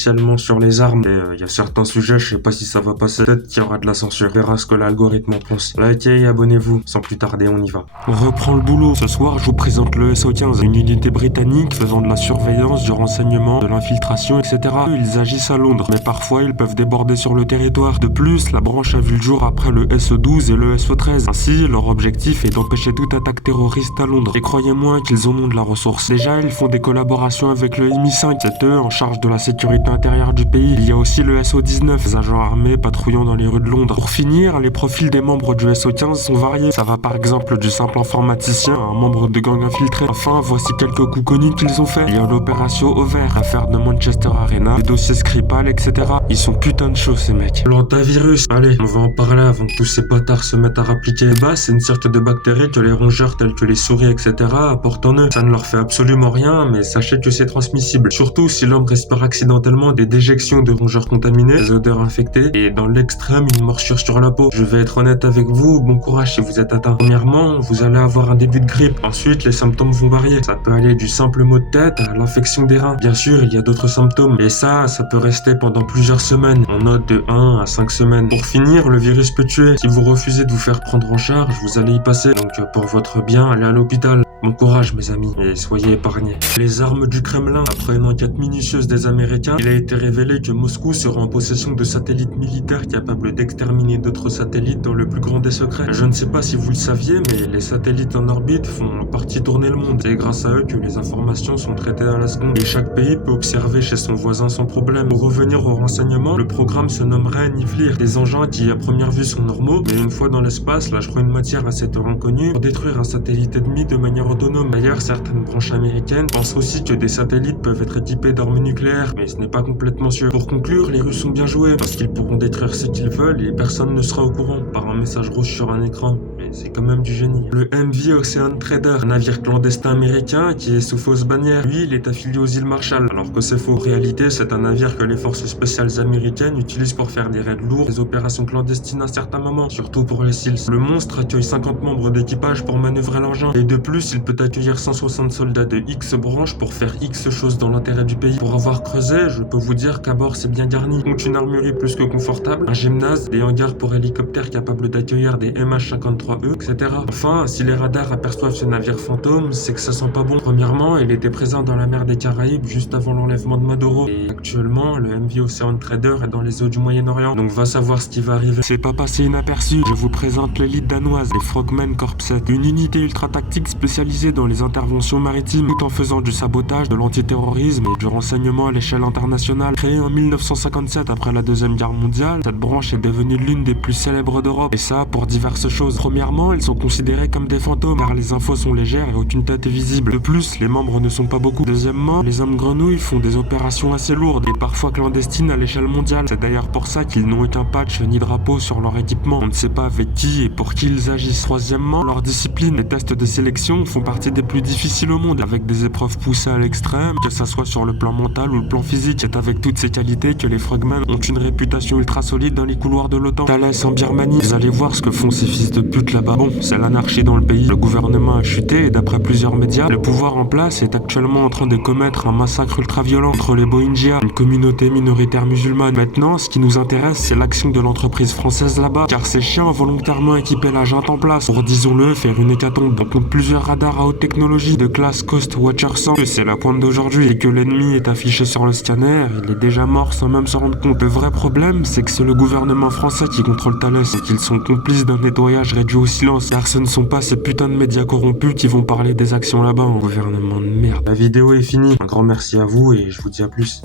spécialement sur les armes. Et il y a certains sujets, je sais pas si ça va passer. Peut-être qu'il y aura de la censure. On verra ce que l'algorithme en pense. Likez et abonnez-vous. Sans plus tarder, on y va. On reprend le boulot. Ce soir, je vous présente le SO15, une unité britannique faisant de la surveillance, du renseignement, de l'infiltration, etc. Ils agissent à Londres, mais parfois ils peuvent déborder sur le territoire. De plus, la branche a vu le jour après le SO12 et le SO13. Ainsi, leur objectif est d'empêcher toute attaque terroriste à Londres. Et croyez-moi qu'ils en ont de la ressource. Déjà, ils font des collaborations avec le MI5. C'est eux en charge de la sécurité intérieure du pays. Il y a aussi le SO19, les agents armés patrouillant dans les rues de Londres. Pour finir, les profils des membres du SO15 sont variés. Ça va par exemple du simple informaticien à un membre de gang infiltré. Enfin, voici quelques coups connus qu'ils ont fait. Il y a l'opération Over, l'affaire de Manchester Arena, les dossiers Skripal, etc. Ils sont putain de chauds ces mecs. L'antivirus, allez, on va en parler avant que tous ces bâtards se mettent à rappliquer. Bah, c'est une sorte de bactérie que les rongeurs tels que les souris, etc. apportent en eux. Ça ne leur fait absolument rien, mais sachez que c'est transmissible. Surtout si l'homme respire accidentellement des déjections de rongeurs contaminés, des odeurs infectées et dans l'extrême une morsure sur la peau. Je vais être honnête avec vous, bon courage si vous êtes atteint. Premièrement, vous allez avoir un début de grippe. Ensuite, les symptômes vont varier. Ça peut aller du simple maux de tête à l'infection des reins. Bien sûr, il y a d'autres symptômes. Et ça peut rester pendant plusieurs semaines. On note de 1 à 5 semaines. Pour finir, le virus peut tuer. Si vous refusez de vous faire prendre en charge, vous allez y passer. Donc pour votre bien, allez à l'hôpital. Bon courage mes amis, et soyez épargnés. Les armes du Kremlin. Après une enquête minutieuse des Américains, il a été révélé que Moscou sera en possession de satellites militaires capables d'exterminer d'autres satellites dans le plus grand des secrets. Je ne sais pas si vous le saviez, mais les satellites en orbite font partie tourner le monde. C'est grâce à eux que les informations sont traitées à la seconde. Et chaque pays peut observer chez son voisin sans problème. Pour revenir aux renseignements, le programme se nommerait Niflir. Des engins qui à première vue sont normaux, mais une fois dans l'espace, lâcheront une matière assez inconnue pour détruire un satellite ennemi de manière autonome. D'ailleurs, certaines branches américaines pensent aussi que des satellites peuvent être équipés d'armes nucléaires, mais ce n'est pas complètement sûr. Pour conclure, les Russes sont bien joués, parce qu'ils pourront détruire ce qu'ils veulent et personne ne sera au courant, par un message rouge sur un écran. Mais c'est quand même du génie. Le MV Ocean Trader, un navire clandestin américain qui est sous fausse bannière. Lui, il est affilié aux îles Marshall, alors que c'est faux. En réalité, c'est un navire que les forces spéciales américaines utilisent pour faire des raids lourds, des opérations clandestines à certains moments, surtout pour les SEALs. Le monstre accueille 50 membres d'équipage pour manœuvrer l'engin, et de plus, il peut accueillir 160 soldats de X branches pour faire X choses dans l'intérêt du pays. Pour avoir creusé, je peux vous dire qu'à bord c'est bien garni. Compte une armurerie plus que confortable, un gymnase, des hangars pour hélicoptères capables d'accueillir des MH-53E, etc. Enfin, si les radars aperçoivent ce navire fantôme, c'est que ça sent pas bon. Premièrement, il était présent dans la mer des Caraïbes juste avant l'enlèvement de Maduro. Et actuellement, le MV Ocean Trader est dans les eaux du Moyen-Orient. Donc va savoir ce qui va arriver. C'est pas passé inaperçu, je vous présente l'élite danoise, les Frogmen Corps 7, une unité ultra tactique spécialisée dans les interventions maritimes, tout en faisant du sabotage, de l'antiterrorisme et du renseignement à l'échelle internationale. Créée en 1957 après la Deuxième Guerre mondiale, cette branche est devenue l'une des plus célèbres d'Europe, et ça pour diverses choses. Premièrement, ils sont considérés comme des fantômes, car les infos sont légères et aucune tête est visible. De plus, les membres ne sont pas beaucoup. Deuxièmement, les hommes grenouilles font des opérations assez lourdes et parfois clandestines à l'échelle mondiale. C'est d'ailleurs pour ça qu'ils n'ont aucun patch ni drapeau sur leur équipement. On ne sait pas avec qui et pour qui ils agissent. Troisièmement, leur discipline. Les tests de sélection font partie des plus difficiles au monde, avec des épreuves poussées à l'extrême, que ça soit sur le plan mental ou le plan physique. C'est avec toutes ces qualités que les Frogmen ont une réputation ultra solide dans les couloirs de l'OTAN. Thalès en Birmanie, vous allez voir ce que font ces fils de pute là-bas. Bon, c'est l'anarchie dans le pays. Le gouvernement a chuté et d'après plusieurs médias, le pouvoir en place est actuellement en train de commettre un massacre ultra violent entre les Rohingyas, une communauté minoritaire musulmane. Maintenant, ce qui nous intéresse, c'est l'action de l'entreprise française là-bas, car ces chiens ont volontairement équipé la junte en place pour, disons-le, faire une hécatombe. On compte plusieurs radars à haute technologie de classe Coast Watcher 100, que c'est la pointe d'aujourd'hui, et que l'ennemi est affiché sur le scanner, il est déjà mort sans même s'en rendre compte. Le vrai problème, c'est que c'est le gouvernement français qui contrôle Thalès, et qu'ils sont complices d'un nettoyage réduit au silence, car ce ne sont pas ces putains de médias corrompus qui vont parler des actions là-bas, un gouvernement de merde. La vidéo est finie, un grand merci à vous et je vous dis à plus.